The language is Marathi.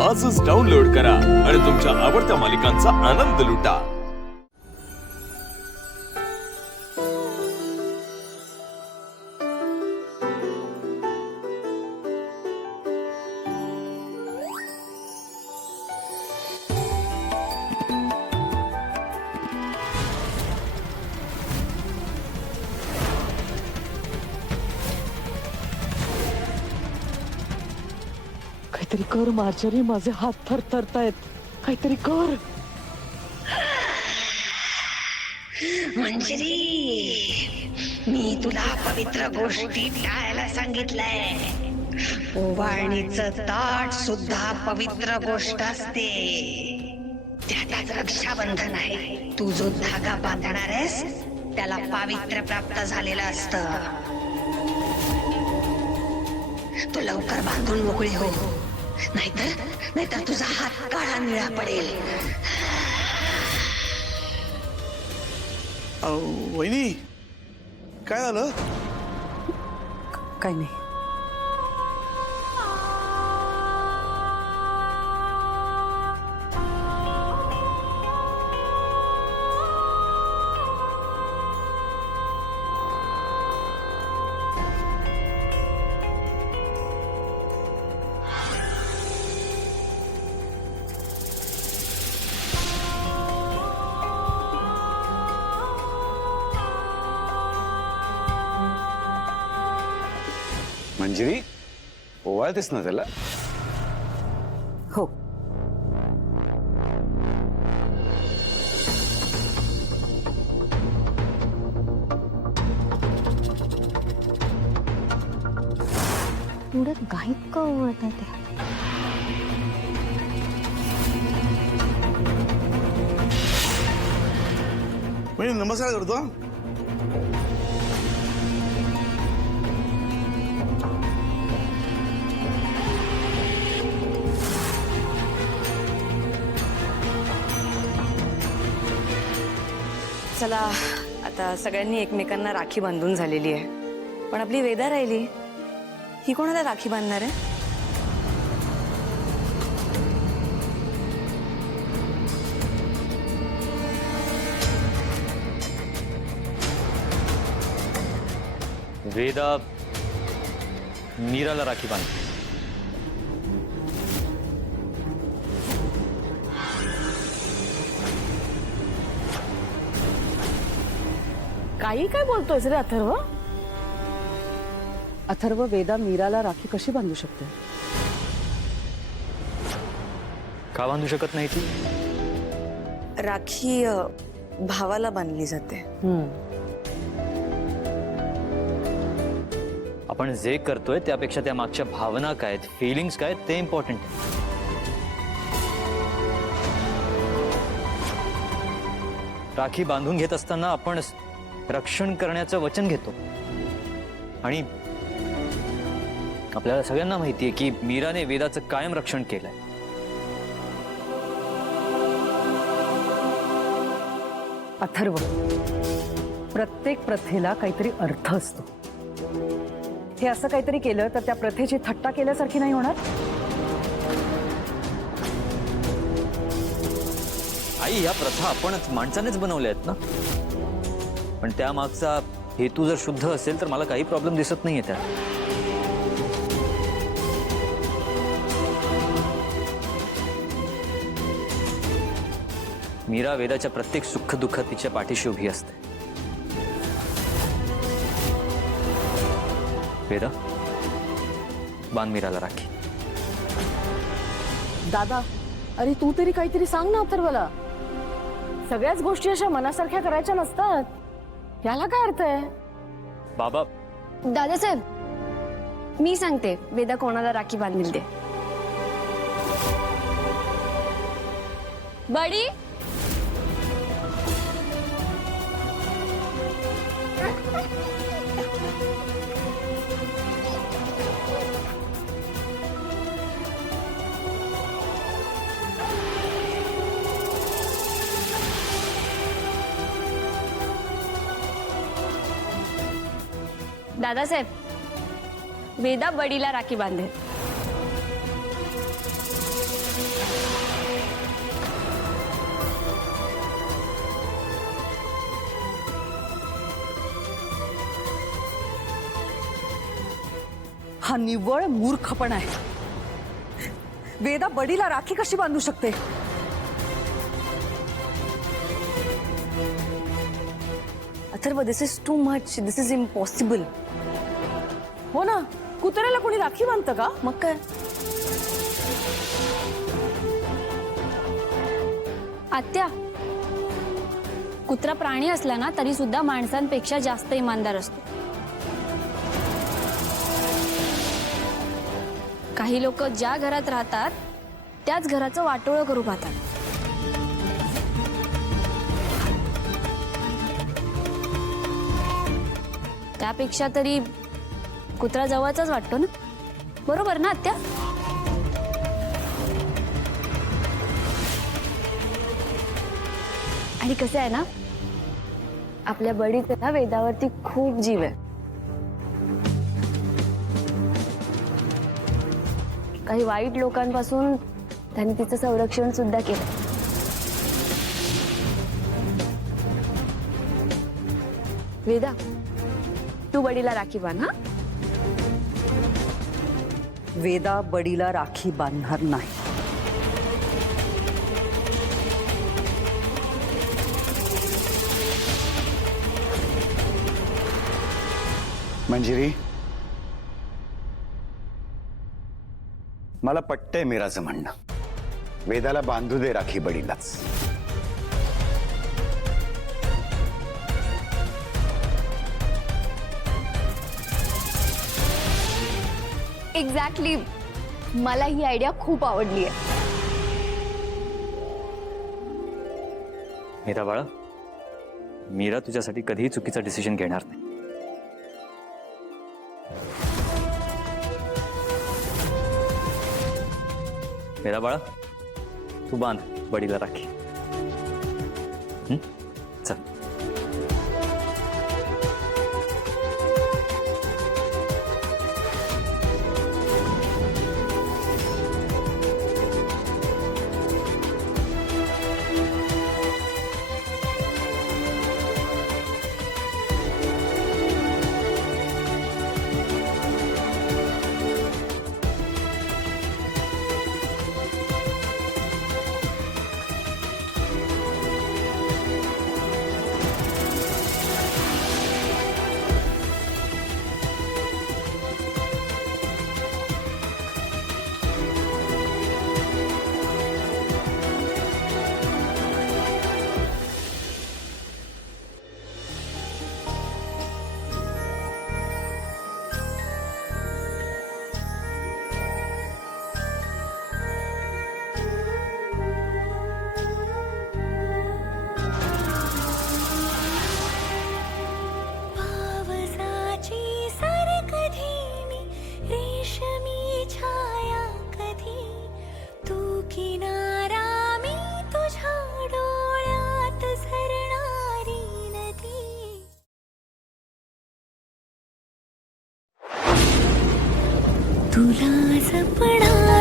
आजच डाउनलोड करा आणि तुमच्या आवडत्या मालिकांचा आनंद लुटा। काहीतरी कर मार्जरी, माझे हात थरथरतायत। काहीतरी कर मंजरी, मी तुला पवित्र गोष्टी टाळायला सांगितलंय। ओवाळणीचं ताट सुद्धा पवित्र गोष्ट असते। त्यात रक्षाबंधन आहे। तू जो धागा बांधणार आहेस त्याला पावित्र्य प्राप्त झालेलं असतं। तू लवकर बांधून मोकळी हो, नाहीतर तुझा हात काळा निळा पडेल। वहिनी, काय झालं? काही नाही। मंजिरी, ओवाळतेस ना त्याला? हो, एवढं घाईत का ओळखतात ते? वहिनी नमस्कार करतो। चला आता सगळ्यांनी एकमेकांना राखी बांधून झालेली आहे, पण आपली वेदा राहिली। ही कोणाला राखी बांधणार आहे? वेदा मीराला राखी बांधते। काही काय बोलतोयस रे अथर्व? अथर्व, वेदा मीराला राखी कशी बांधू शकते? का बांधू शकत नाही ती? राखी भावाला बांधली जाते। आपण जे करतोय त्यापेक्षा त्या मागच्या भावना काय आहेत, फिलिंग्स काय आहेत, ते इम्पॉर्टंट आहे। राखी बांधून घेत असताना आपण रक्षण करण्याचं वचन घेतो आणि आपल्याला सगळ्यांना माहितीये की मीराने वेदाचं कायम रक्षण केलंय। अथर्व, प्रत्येक प्रथेला काहीतरी अर्थ असतो। हे असं काहीतरी केलं तर त्या प्रथेची थट्टा केल्यासारखी नाही होणार? आई, या प्रथा आपणच माणसानेच बनवल्या आहेत ना, पण त्यामागचा हेतू जर शुद्ध असेल तर मला काही प्रॉब्लेम दिसत नाहीये त्यात। मीरा वेदाच्या प्रत्येक सुख दुःखात तिच्या पाठीशी उभी असते। वेदा, बांध मीराला राखी। दादा, अरे तू तरी काहीतरी सांग ना अथर्वला। सगळ्याच गोष्टी अशा मनासारख्या करायच्या नसतात। याला काय अर्थ आहे? बाबा, दादासाहेब, मी सांगते वेदा कोणाला राखी बांधील ते। बडी, दादासाहेब, वेदा बडीला राखी बांधेल। हा निव्वळ मूर्खपणा आहे. वेदा बडीला राखी कशी बांधू शकते? Atharva, this is too much. This is impossible. हो ना, कुत्र्याला कोणी राखी बांधतं का? मग काय? आत्या, कुत्रा प्राणी असला ना तरी सुद्धा माणसांपेक्षा जास्त इमानदार असतो. काही लोक ज्या घरात राहतात त्याच घराचं वाटोळं करू पाहतात. त्यापेक्षा तरी कुत्रा जवळचाच वाटतो ना. बरोबर ना आत्या? आणि कसं आहे ना, आपल्या बडीचा ना वेदावरती खूप जीव आहे. काही वाईट लोकांपासून त्यांनी तिचं संरक्षण सुद्धा केलं. वेदा, तू बडीला राखी बांध. हा, वेदा बडीला राखी बांधणार नाही. मंजिरी, मला पटतंय मीराचं म्हणणं. वेदाला बांधू दे राखी बडीलाच. एक्झॅक्टली. मला ही आयडिया खूप आवडली आहे. मीरा बाळा, मीरा तुझ्यासाठी कधीही चुकीचा डिसिजन घेणार नाही. मीरा बाळा, तू बांध बडीला राखी. चल. तुला जपणार